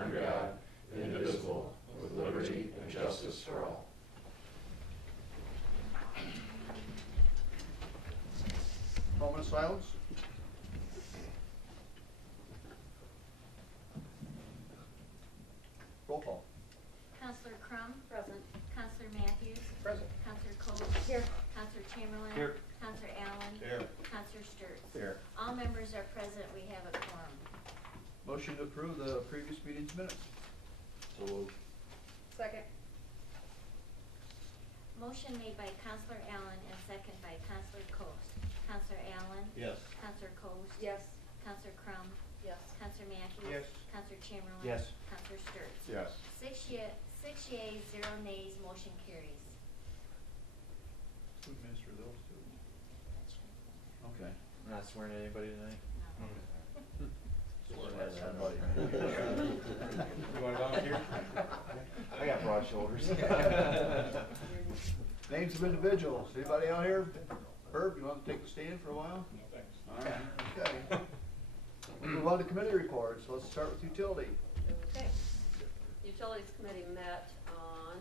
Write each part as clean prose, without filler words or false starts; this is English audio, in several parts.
under God, indivisible, with liberty and justice for all. Moment of silence. Roll call. Counselor Crum? Present. Counselor Matthews? Present. Counselor Coats? Here. Counselor Chamberlain? Here. Counselor Allen? Here. Counselor Sturts? Here. All members are present. We have a quorum. Motion to approve the previous meeting's minutes. So moved. Second. Motion made by Counselor Allen and second by Counselor Coats. Counselor Allen? Yes. Counselor Coats? Yes. Counselor Crum? Yes. Counselor Matthews? Yes. Counselor Chamberlain? Yes. Counselor Sturts? Yes. Six yeas, 0 nays, motion carries. Who administered those two? Okay. We're not swearing at anybody tonight? Swear at somebody. You want to volunteer? I got broad shoulders. Names of individuals. Anybody out here? Herb, you want to take the stand for a while? No, thanks. All right, okay. We'll move on to committee reports. Let's start with utility. Okay. Utilities Committee met on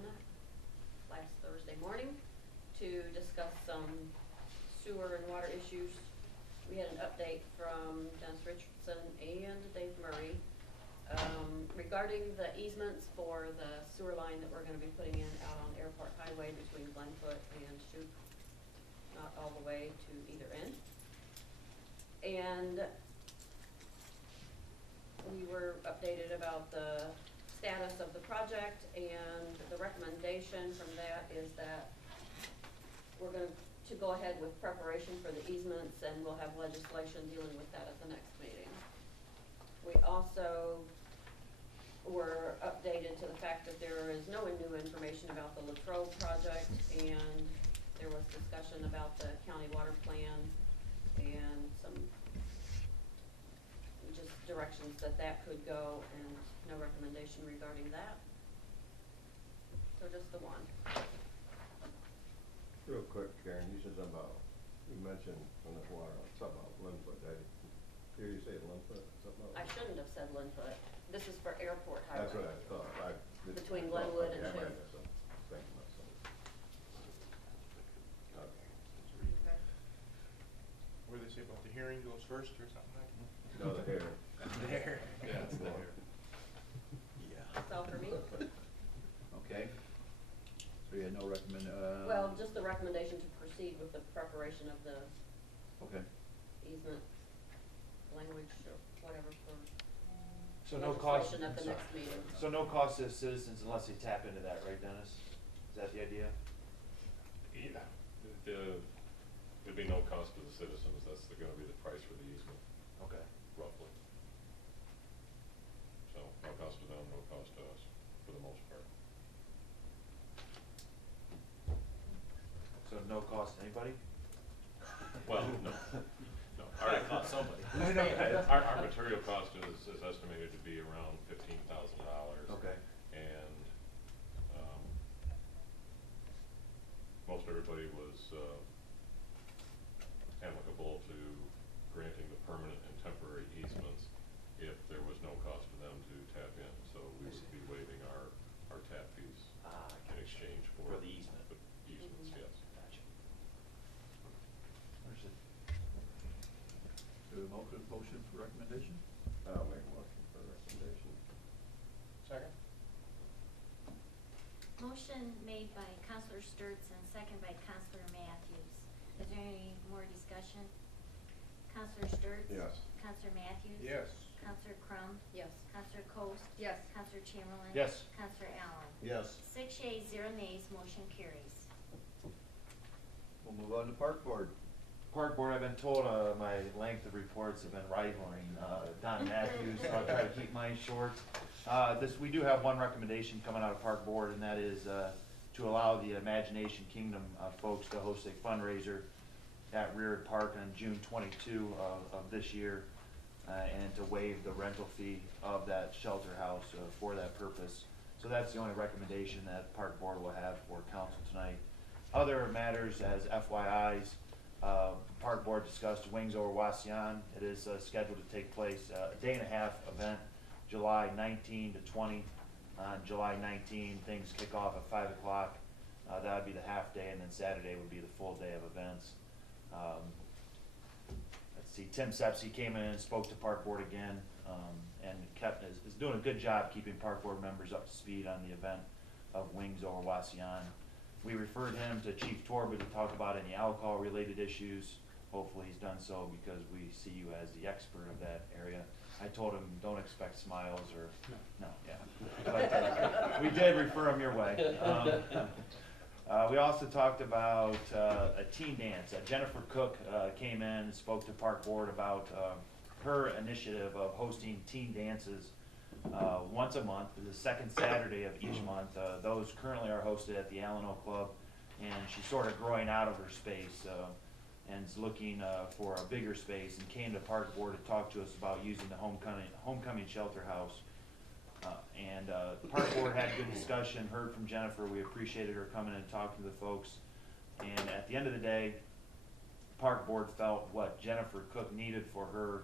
last Thursday morning to discuss some sewer and water issues. We had an update from Dennis Richardson and Dave Murray regarding the easements for the sewer line that we're going to be putting in out on Airport Highway between Glenfoot and Shoup, not all the way to either end. And we were updated about the status of the project, and the recommendation from that is that we're going to go ahead with preparation for the easements, and we'll have legislation dealing with that at the next meeting. We also were updated to the fact that there is no new information about the Latrobe project, and there was discussion about the county water plan and some just directions that could go, and no recommendation regarding that. So just the one. Real quick, Karen, you said something about, you mentioned on the water, something about Linfoot. Did I hear you say Linfoot? Something I about? shouldn't have said Linfoot. This is for Airport Highway. That's what I thought. Between Glenwood and Shoup. Shoup. Thinking about something. Okay. What do they say about the hearing goes first or something like that? No, the hair. There. Yeah, it's there. Yeah. That's all for me. Okay. So you had no recommend, Well, just the recommendation to proceed with the preparation of the okay. easement language or whatever for So no cost, legislation at the next meeting. so no cost to citizens unless they tap into that, right, Dennis? Is that the idea? Yeah, there'd be no cost to the citizens. That's gonna be the price for the easement, Okay. roughly. So, no cost to them, no cost to us, for the most part. So no cost to anybody? Well, no, no. That cost somebody. Our material cost is estimated to be around $15,000. Okay. And, most everybody was, amicable to granting the permanent and temporary easements if there was no cost for them to tap in. So we would be waiving our tap fees in exchange for the easement. the easements, yes. Gotcha. Understood. Do a motion for recommendation? I'll make a motion for recommendation. Second. Motion made by Counselor Sturts and second by Counselor Matthews. Is there any more discussion? Counselor Sturts? Yes. Counselor Matthews? Yes. Counselor Crum? Yes. Counselor Coast? Yes. Counselor Chamberlain? Yes. Counselor Allen? Yes. 6 yeas, 0 nays, motion carries. We'll move on to park board. Park board, I've been told my length of reports have been rivaling Don Matthews, so I'll try to keep mine short. We do have one recommendation coming out of park board, and that is to allow the Imagination Kingdom folks to host a fundraiser at Reard Park on June 22 of this year, and to waive the rental fee of that shelter house for that purpose. So that's the only recommendation that park board will have for council tonight. Other matters as FYIs, park board discussed Wings Over Wasion. It is scheduled to take place, a day-and-a-half event, July 19 to 20. On July 19, things kick off at 5 o'clock. That would be the half day, and then Saturday would be the full day of events. Let's see, Tim Sepsi came in and spoke to Park Board again, and is doing a good job keeping Park Board members up to speed on the event of Wings Over Waseon. We referred him to Chief Torba to talk about any alcohol-related issues. Hopefully he's done so because we see you as the expert of that area. I told him, don't expect smiles or, no, yeah. But we did refer him your way. We also talked about a teen dance. Jennifer Cook came in and spoke to Park Board about her initiative of hosting teen dances once a month, the second Saturday of each month. Those currently are hosted at the Alano Club, and she's sort of growing out of her space and is looking for a bigger space, and came to Park Board to talk to us about using the homecoming shelter house. The Park Board had a good discussion, heard from Jennifer. We appreciated her coming and talking to the folks. And at the end of the day, Park Board felt what Jennifer Cook needed for her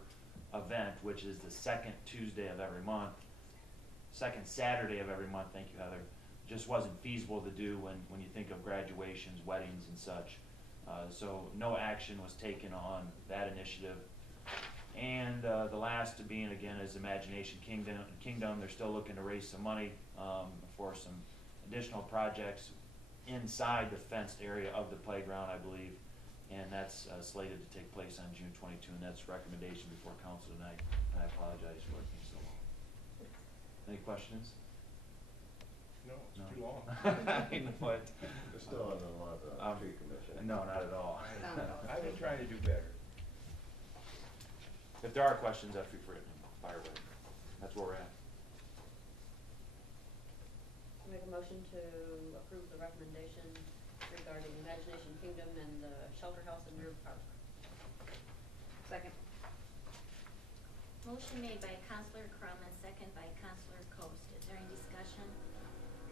event, which is the second Tuesday of every month, second Saturday of every month, thank you, Heather, just wasn't feasible to do when you think of graduations, weddings, and such. So no action was taken on that initiative. And the last being, again, is Imagination Kingdom. They're still looking to raise some money for some additional projects inside the fenced area of the playground, I believe. And that's slated to take place on June 22, and that's recommendation before council tonight. And I apologize for it being so long. Any questions? No, it's No. too long. I know it. It's still on the lot of tree commission. No, not at all. I've been trying to do better. If there are questions, I'd be free to fire away. That's where we're at. Make a motion to approve the recommendation regarding Imagination Kingdom and the shelter house in Deer Park. Second. Motion made by Counselor Crum and second by Counselor Coast. Is there any discussion?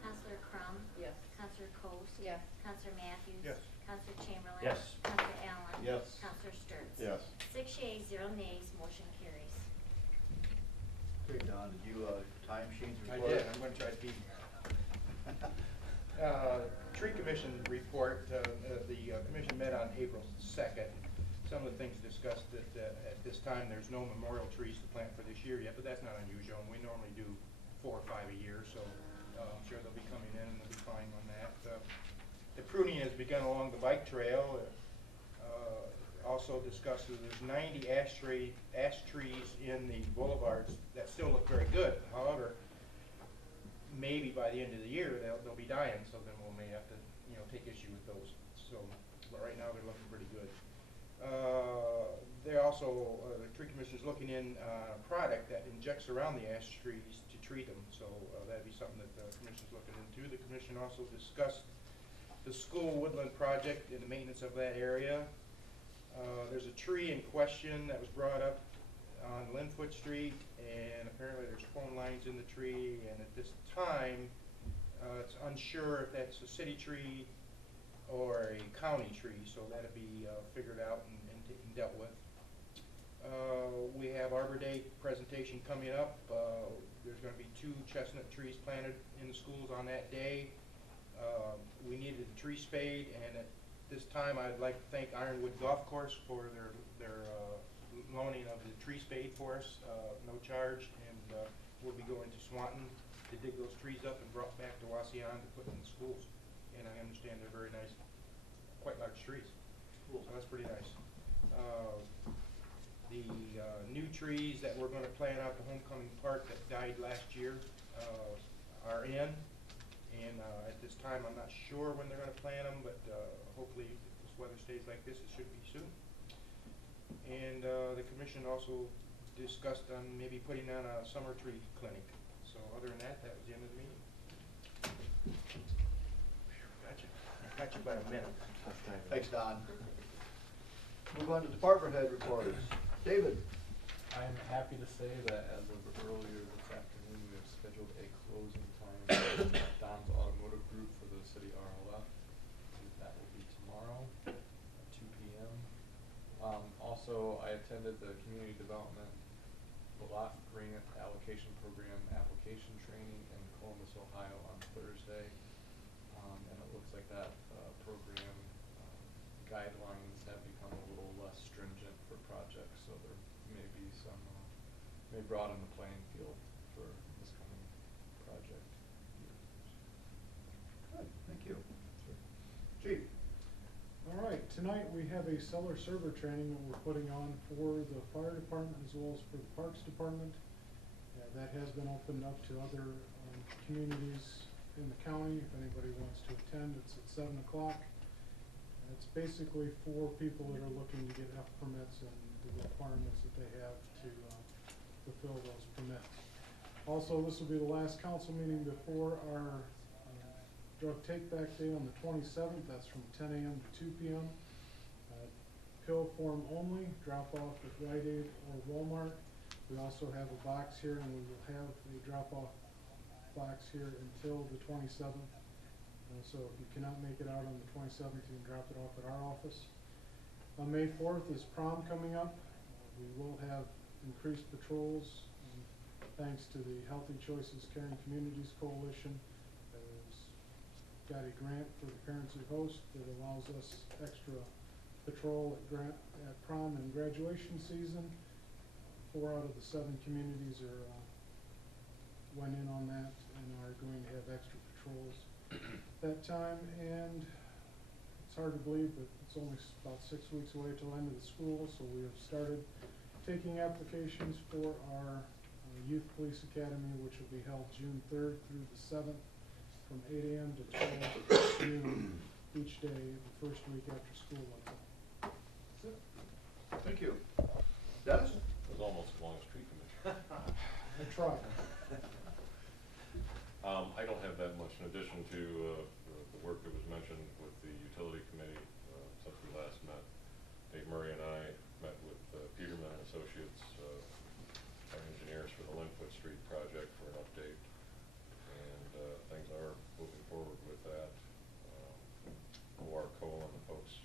Counselor Crum? Yes. Counselor Coast? Yes. Counselor Matthews? Yes. Counselor Chamberlain? Yes. Counselor Allen? Yes. Counselor Sturts? Yes. 6 yeas, 0 nays, motion carries. Okay, Don, did you, time sheets I report? did, I'm gonna try to be. Tree Commission report, the commission met on April 2nd. Some of the things discussed that at this time, there's no memorial trees to plant for this year yet, but that's not unusual, and we normally do 4 or 5 a year, so I'm sure they'll be coming in and they'll be fine on that. The pruning has begun along the bike trail. Also discussed that there's 90 ash trees in the boulevards that still look very good. However, maybe by the end of the year they'll be dying, so then we'll may have to take issue with those. So, but right now they're looking pretty good. They also the tree commission is looking in a product that injects around the ash trees to treat them. So that'd be something that the commission's looking into. The commission also discussed the school woodland project and the maintenance of that area. There's a tree in question that was brought up on Linfoot Street, and apparently there's phone lines in the tree, and at this time, it's unsure if that's a city tree or a county tree, so that'll be figured out and dealt with. We have Arbor Day presentation coming up. There's going to be 2 chestnut trees planted in the schools on that day. We needed a tree spade, and at this time I'd like to thank Ironwood Golf Course for their loaning of the tree spade for us, no charge, and we'll be going to Swanton to dig those trees up and brought back to Waseon to put in the schools. And I understand they're very nice, quite large trees. Cool. So that's pretty nice. The new trees that we're going to plant out the Homecoming Park that died last year are in. And at this time, I'm not sure when they're going to plant them, but hopefully if this weather stays like this, it should be soon. And the commission also discussed on maybe putting on a summer tree clinic. So other than that, that was the end of the meeting. Gotcha. Got you by a minute. Thanks, Don. Move on to department head reports. David? I'm happy to say that as of earlier this afternoon, we have scheduled a closing time for Don's Automotive Group for the city RLF. That will be tomorrow at 2 p.m. Also, I attended the community development Block Grant Allocation Program application training in Columbus, Ohio on Thursday. And it looks like that program guidelines have become a little less stringent for projects, so there may be some, may broaden the playing field for this coming project year. Good, thank you. Chief? All right, tonight we have a seller server training that we're putting on for the fire department as well as for the parks department. That has been opened up to other communities in the county. If anybody wants to attend, it's at 7 o'clock. It's basically for people that are looking to get F permits and the requirements that they have to fulfill those permits. Also, this will be the last council meeting before our drug take-back day on the 27th. That's from 10 a.m. to 2 p.m. Pill form only, drop off at Rite Aid or Walmart. We also have a box here, and we will have a drop-off box here until the 27th. So if you cannot make it out on the 27th, you can drop it off at our office. On May 4th is prom coming up. We will have increased patrols, thanks to the Healthy Choices Caring Communities Coalition. Got a grant for the parents who host that allows us extra patrol at prom and graduation season. 4 out of the 7 communities went in on that and are going to have extra patrols that time. And it's hard to believe, but it's only about 6 weeks away till the end of the school, so we have started taking applications for our Youth Police Academy, which will be held June 3rd through the 7th from 8 a.m. to 12 noon each day, the first week after school. That's it. Thank you. Dennis? It was almost as long as tree commission. I tried. I don't have that much in addition to the work that was mentioned with the utility committee since we last met. Dave Murray and I met with Peterman and Associates, our engineers for the Linfoot Street project for an update. And things are moving forward with that. OR Cole and the folks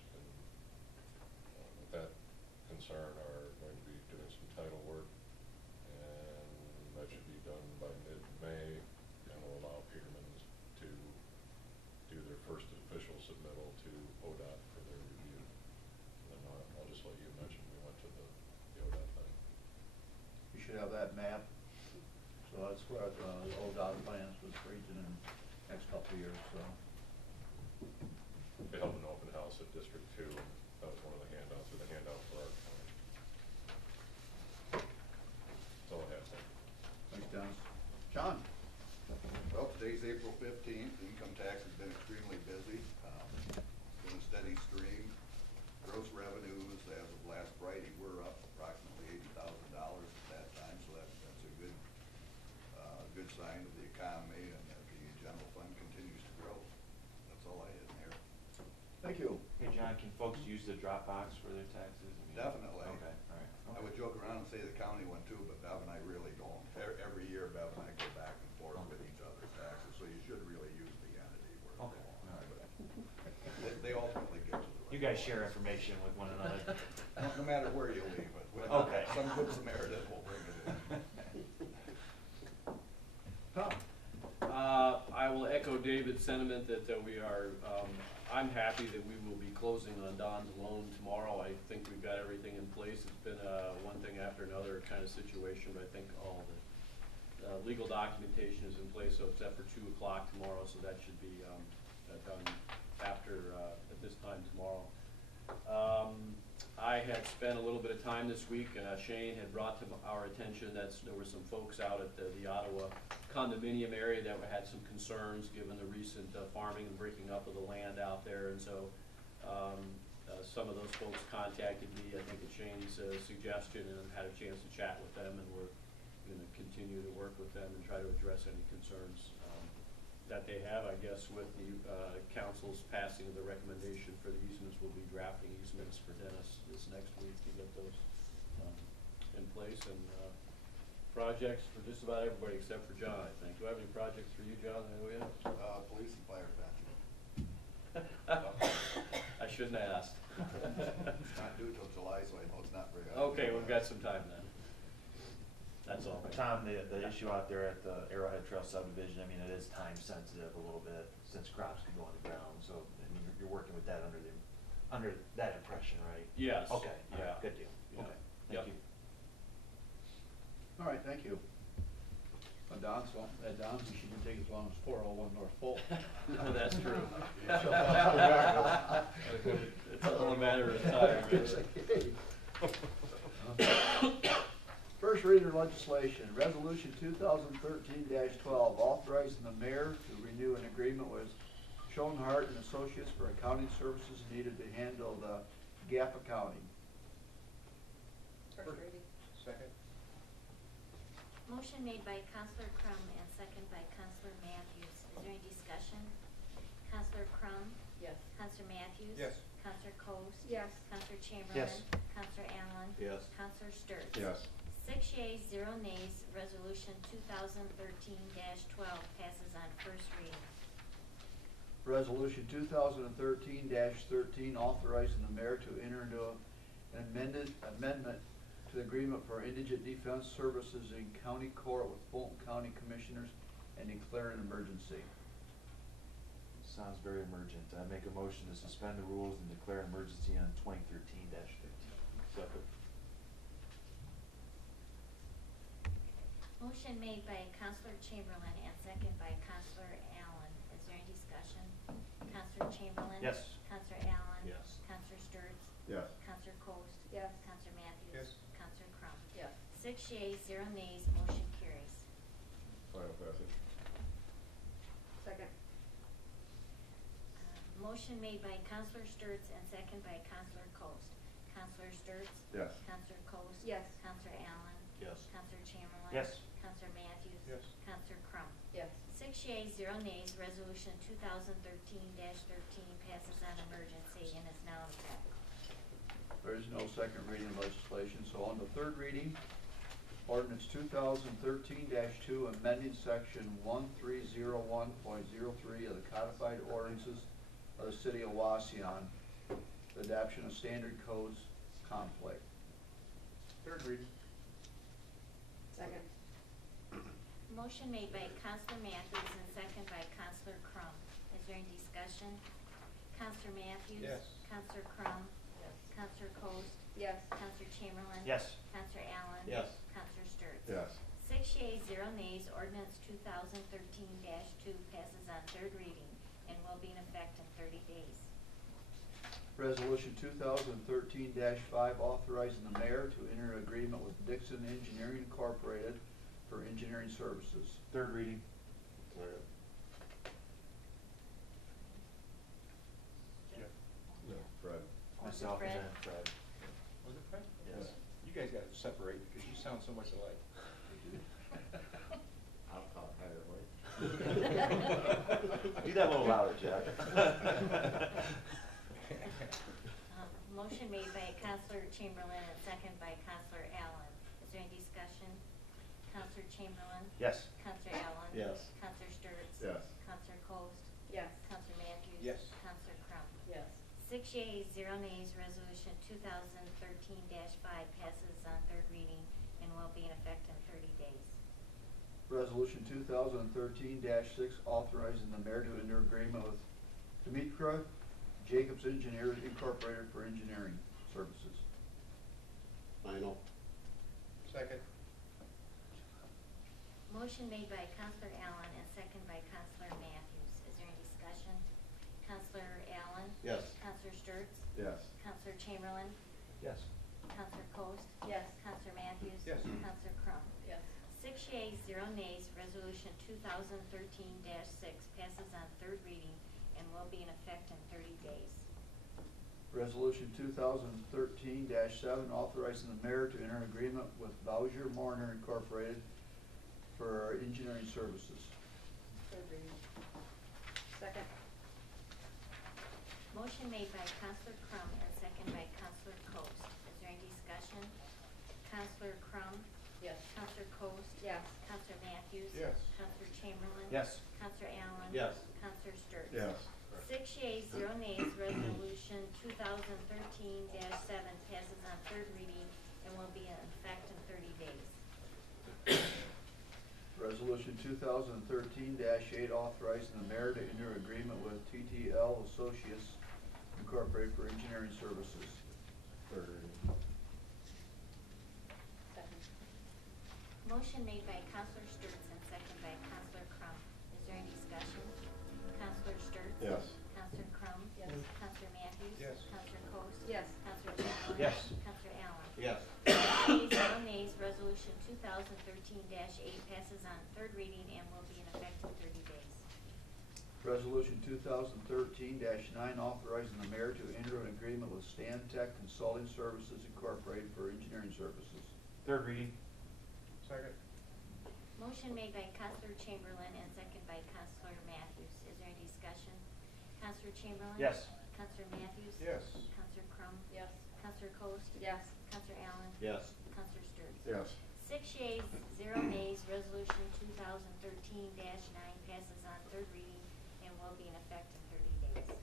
with that concern are going to be doing some title work, and that should be done by mid-May, and will allow Peterman's to do their first official submittal to ODOT for their review. And I'll just let you mention we went to the ODOT thing. You should have that map. So that's what the ODOT plans with region in the next couple of years, so. They held an open house at District 2, and that was one of the handouts, or the handout for our county. That's all I have, sir. Thanks, Dennis. John? Well, today's April 15th. Income tax has been extremely busy. It's been a steady stream. Gross revenues as of last Friday were up approximately $80,000 at that time, so that's a good sign of the economy and that the general fund continues to grow. That's all I had in there. Thank you. Hey, John, can folks use the Dropbox for their taxes? Definitely. Okay, all right. I would joke around and say the county one too, but Bev and I really don't. Every year Bev and I go back and forth with each other's taxes, so you should really use the entity where it Okay, belongs. all right. But they ultimately get to the right You guys place. share information with one another. No matter where you leave it. Okay. Some good Samaritan will bring it in. Tom? I will echo David's sentiment that I'm happy that we will be closing on Don's loan tomorrow. I think we've got everything in place. It's been a one thing after another kind of situation, but I think all the legal documentation is in place, so except for 2 o'clock tomorrow, so that should be done after, at this time tomorrow. I had spent a little bit of time this week, Shane had brought to our attention that there were some folks out at the Ottawa condominium area that had some concerns given the recent farming and breaking up of the land out there, and so some of those folks contacted me, I think at Shane's suggestion, and had a chance to chat with them, and we're going to continue to work with them and try to address any concerns that they have. I guess with the council's passing of the recommendation for the easements, we'll be drafting easements for Dennis this next week to get those in place, and projects for just about everybody except for John, I think. Do I have any projects for you, John? Police and fire pension. I shouldn't have asked. It's not due till July, so I know it's not very. Okay, we've got some time then. That's all. Tom, the issue out there at the Arrowhead Trail subdivision, I mean, it is time sensitive a little bit since crops can go on the ground, so, I mean, you're working with that under that impression, right? Yes. Okay, all Yeah. right, good deal, Yeah. okay, Yep. thank you. All right, thank you. Don's, he shouldn't take as long as 401 North Pole. Oh, that's true. It's It's all a matter of time, really. First reader legislation, resolution 2013-12, authorizing the mayor to renew an agreement with Schoenhart and Associates for accounting services needed to handle the gap accounting. First reading. Second. Motion made by Counselor Crum and second by Counselor Matthews. Is there any discussion? Counselor Crum? Yes. Counselor Matthews? Yes. Counselor Coast? Yes. Counselor Chamberlain? Yes. Counselor Allen? Yes. Counselor Sturts? Yes. 6 yeas, 0 nays, resolution 2013-12 passes on first reading. Resolution 2013-13, authorizing the mayor to enter into an amendment to the agreement for indigent defense services in county court with Fulton County Commissioners and declare an emergency. Sounds very emergent. I make a motion to suspend the rules and declare an emergency on 2013-13. Second. Motion made by Counselor Chamberlain and second by Counselor Allen. Is there any discussion? Counselor Chamberlain? Yes. Counselor Allen? Yes. Counselor Sturts? Yes. Counselor Coast? Yes. Counselor Matthews? Yes. Counselor Crum? Yes. 6 yeas, 0 nays, motion carries. Final passage. Second. Motion made by Counselor Sturts and second by Counselor Coast. Counselor Sturts? Yes. Counselor Coast? Yes. Counselor Allen? Yes. Counselor Chamberlain? Yes. Counselor Matthews? Yes. Counselor Crum? Yes. 6 yeas, 0 nays, resolution 2013-13 passes on emergency and is now in effect. There is no second reading of legislation, so on the third reading, ordinance 2013-2, amending section 1301.03 of the codified ordinances of the city of Waseon, the adoption of standard codes conflict. Third reading. Second. Motion made by Counselor Matthews and second by Counselor Crum. Is there any discussion? Counselor Matthews? Yes. Counselor Crum? Yes. Counselor Coast? Yes. Counselor Chamberlain? Yes. Counselor Allen? Yes. Counselor Sturts? Yes. 6 yeas, 0 nays, ordinance 2013-2 passes on third reading and will be in effect in 30 days. Resolution 2013-5, authorizing the mayor to enter an agreement with Dixon Engineering Incorporated for engineering services. Third reading. Second. Jeff. No, Fred. Myself and Fred? then Fred. Was it Fred? Yes. You guys gotta separate because you sound so much alike. I'll call it higher way. Do that a little louder, Jack. Motion made by Counselor Chamberlain and second by Counselor Allen. Is there any discussion? Counselor Chamberlain? Yes. Counselor Allen? Yes. Counselor Sturts? Yes. Counselor Coast? Yes. Counselor Matthews? Yes. Counselor Crum? Yes. 6 yeas, 0 nays, resolution 2013-5 passes on third reading and will be in effect in 30 days. Resolution 2013-6, authorizing the mayor to enter agreement with Demetra Jacobs Engineers Incorporated for engineering services. Final. Second. Motion made by Counselor Allen and second by Counselor Matthews. Is there any discussion? Counselor Allen? Yes. Counselor Sturts? Yes. Counselor Chamberlain? Yes. Counselor Coast? Yes. Counselor Matthews? Yes. Counselor Crum? Yes. 6 yeas, 0 nays, resolution 2013-6 passes on third reading and will be in effect in 30 days. Resolution 2013-7, authorizing the mayor to enter an agreement with Bowser Marner Incorporated for engineering services. Third reading. Second. Motion made by Counselor Crum and second by Counselor Coast. Is there any discussion? Counselor Crum? Yes. Counselor Coast? Yes. Counselor Matthews? Yes. Counselor Chamberlain? Yes. Counselor Allen? Yes. Counselor Sturts? Yes. 6 yeas, 0 nays, resolution 2013-7 passes on third reading and will be in effect in 30 days. Resolution 2013-8 authorizing the mayor to enter agreement with TTL Associates Incorporated for engineering services. Third reading. Second. Motion made by Counselor Sturts and second by Counselor Crum. Is there any discussion? Counselor Sturts? Yes. Counselor Crum? Yes. Counselor Matthews? Yes. Counselor Coats? Yes. Counselor Chamberlain? Yes. Counselor Allen? Yes. Ayes, no nays, resolution 2013-8 passes on third reading and will be in effect in 30 days. Resolution 2013-9 authorizing the mayor to enter an agreement with Stan Tech Consulting Services Incorporated for engineering services. Third reading. Second. Motion made by Counselor Chamberlain and second by Counselor Matthews. Is there any discussion? Counselor Chamberlain? Yes. Counselor Matthews? Yes. Counselor Crum? Yes. Counselor Coast? Yes. Counselor Allen? Yes. Counselor Sturts? Yes. 6 yeas, 0 nays, resolution 2013-9 passes on third reading and will be in effect in 30 days.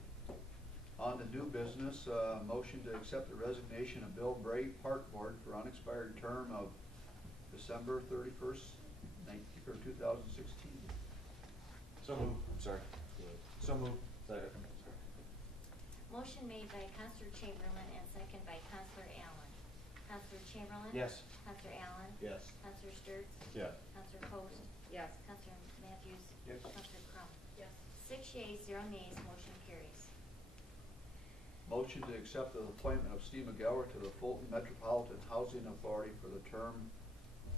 On to new business, motion to accept the resignation of Bill Bray, Park Board, for unexpired term of December 31st, 2016. So moved. I'm sorry. So moved. Second. Motion made by Counselor Chamberlain and second by Counselor Allen. Counselor Chamberlain? Yes. Counselor Allen? Yes. Counselor Sturts? Yes. Counselor Coast? Yes. Counselor Matthews? Yes. Counselor Crum? Yes. 6 yeas, 0 nays, motion carries. Motion to accept the appointment of Steve McGower to the Fulton Metropolitan Housing Authority for the term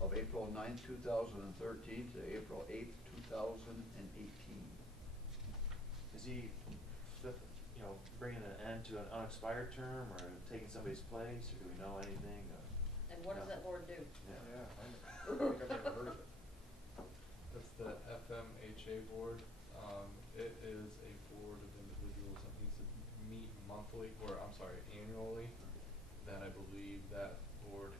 of April 9th, 2013 to April 8th, 2018. Is he, bringing an end to an unexpired term or taking somebody's place, or do we know anything? And what does that board do? Yeah. I don't think I've ever heard of it. That's the FMHA board. It is a board of individuals that needs to meet annually. That I believe that board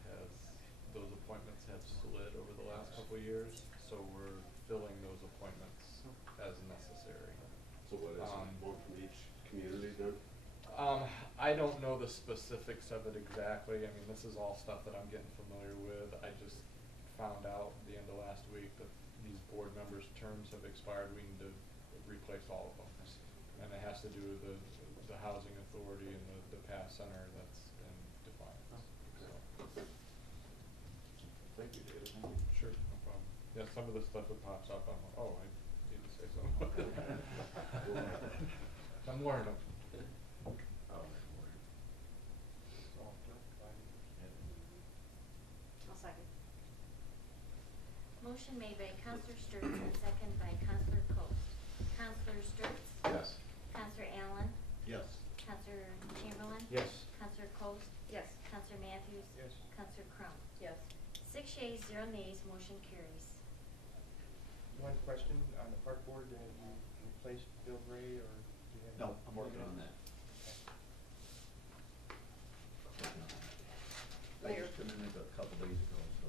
those appointments have slid over the last couple of years, so we're filling those appointments as necessary. So what is it, one from each community then? I don't know the specifics of it exactly. I mean, this is all stuff that I'm getting familiar with. I just found out at the end of last week that these board members' terms have expired. We need to replace all of them. And it has to do with the housing authority and the PASS center that's in defiance. So, Thank you, David. sure, no problem. Yeah, some of the stuff that pops up, I'm like, oh, I need to say something. I'm learning. I'll second. Motion made by Counselor Sturts and second by Counselor Coast. Counselor Sturts? Yes. Counselor Allen? Yes. Counselor Chamberlain? Yes. Counselor Coast? Yes. Counselor Matthews? Yes. Counselor Crum? Yes. 6 yeas, 0 nays, motion carries. One question on the park board, have you replaced Bill Ray or? do you have? No, I'm working on that. I just come in a couple days ago, so.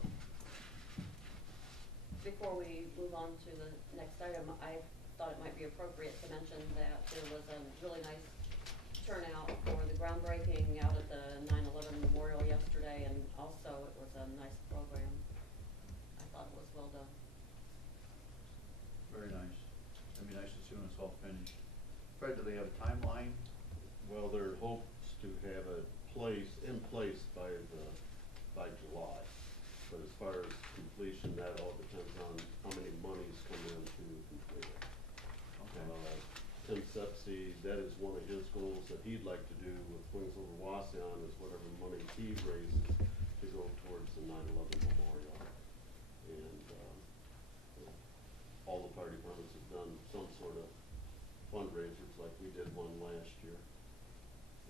Before we move on to the next item, I thought it might be appropriate to mention that there was a really nice turnout for the groundbreaking out at the 9/11 Memorial yesterday, and also it was a nice program. I thought it was well done. Very nice. It'd be nice to see when it's all finished. Fred, do they have a timeline? Well, their hopes to have it in place by July. But as far as completion, that all depends on how many monies come in to complete it. Okay. Tim Sepsi, that is one of his goals that he'd like to do with Wings Over Waseon, is whatever money he raises to go towards the 9/11 memorial. And, all the fire departments have done some sort of fundraisers, like we did one last year.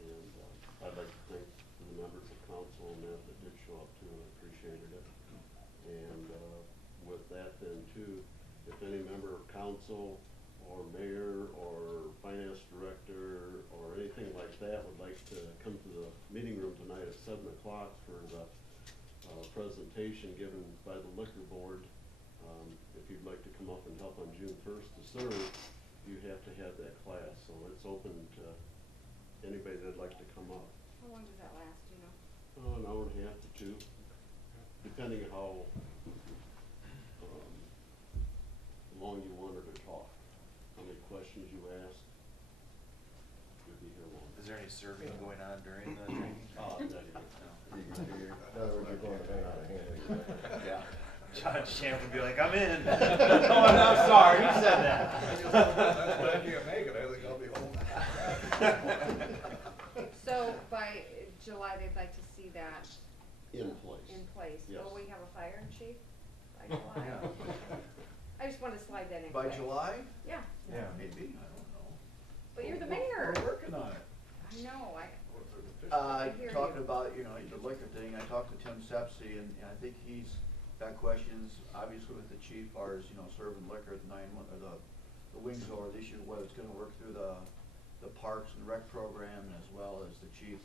And, I'd like to thank the members of council and that did show up too, and appreciated it. And, with that then too, if any member of council or mayor or finance director or anything like that would like to come to the meeting room tonight at 7 o'clock for the presentation given by the liquor board, if you'd like to come up and help on June 1st to serve, you have to have that class. So it's open to anybody that'd like to come up. How long does that last, do you know? An hour and a half to 2, depending how serving going on during the training? In other words, you're going to bed out of hand. Yeah. John Champ would be like, I'm in. Oh, I'm sorry, he said that. When I can't make it, I think I'll be home. So by July, they'd like to see that In place. in place. Yes. Will we have a fire chief by July? I just wanted to slide that in By quick. July? Yeah, Yeah. Maybe, I don't know. but you're the We're- mayor. We're working on it. I know, I hear Talking you. about, you know, the liquor thing, I talked to Tim Sepsi, and I think he's got questions, obviously with the chief, far as, you know, serving liquor at the or the wings over, the issue of whether it's gonna work through the Parks and Rec program, as well as the chief.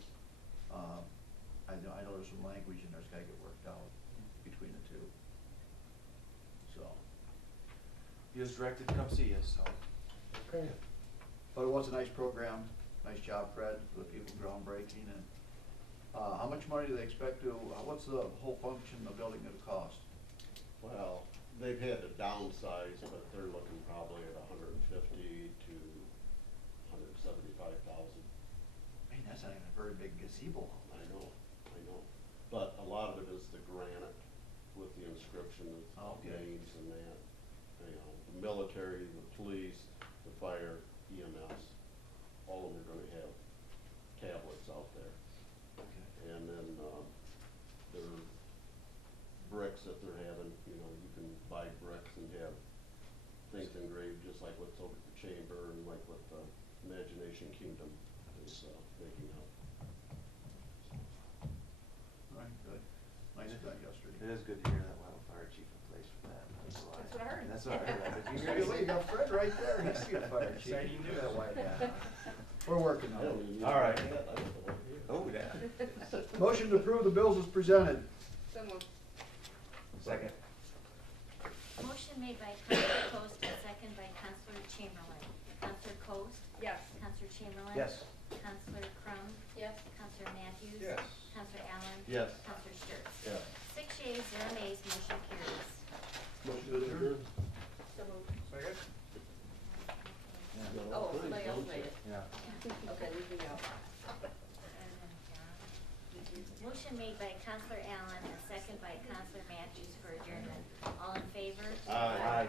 I know there's some language in there's gotta get worked out between the two. So, He was directed to come see us, so. Okay. but it was a nice program, nice job, Fred, for the people groundbreaking, and, how much money do they expect to, what's the whole function of the building gonna cost? Well, they've had to downsize, but they're looking probably at 150 to 175,000. Man, that's not even a very big gazebo. I know. But a lot of it is the granite with the inscription Oh, of okay. names and that. You know, the military, the police, the fire, EMS, all of them are gonna have tablets out there. Okay. And then, their bricks that they're having, you know, you can buy bricks and have things engraved, just like what's over at the chamber and like what the Imagination Kingdom is, making up. All right, good. Nice event yesterday. It is good to hear that we'll have a fire chief in place for that. That's That's what I heard. That's what I heard. Did you You hear got- you got Fred right there, he's the fire chief. Exciting news. That white hat. We're working I on don't it. even use All right. my head, I don't know what it is. Oh, yeah. Motion to approve the bills as presented. So moved. Second. Motion made by Counselor Coast and second by Counselor Chamberlain. Counselor Coast? Yes. Counselor Chamberlain? Yes. Counselor Crum? Yes. Counselor Matthews? Yes. Counselor Allen? Yes. Counselor Sturts? Yeah. 6 yeas, 0 nays, motion carries. Motion to adjourn. So moved. Second? You got Oh, all kinds, somebody else don't made you? it. Yeah. Okay, leave me out. Motion made by Counselor Allen and second by Counselor Matthews for adjournment. All in favor? Aye.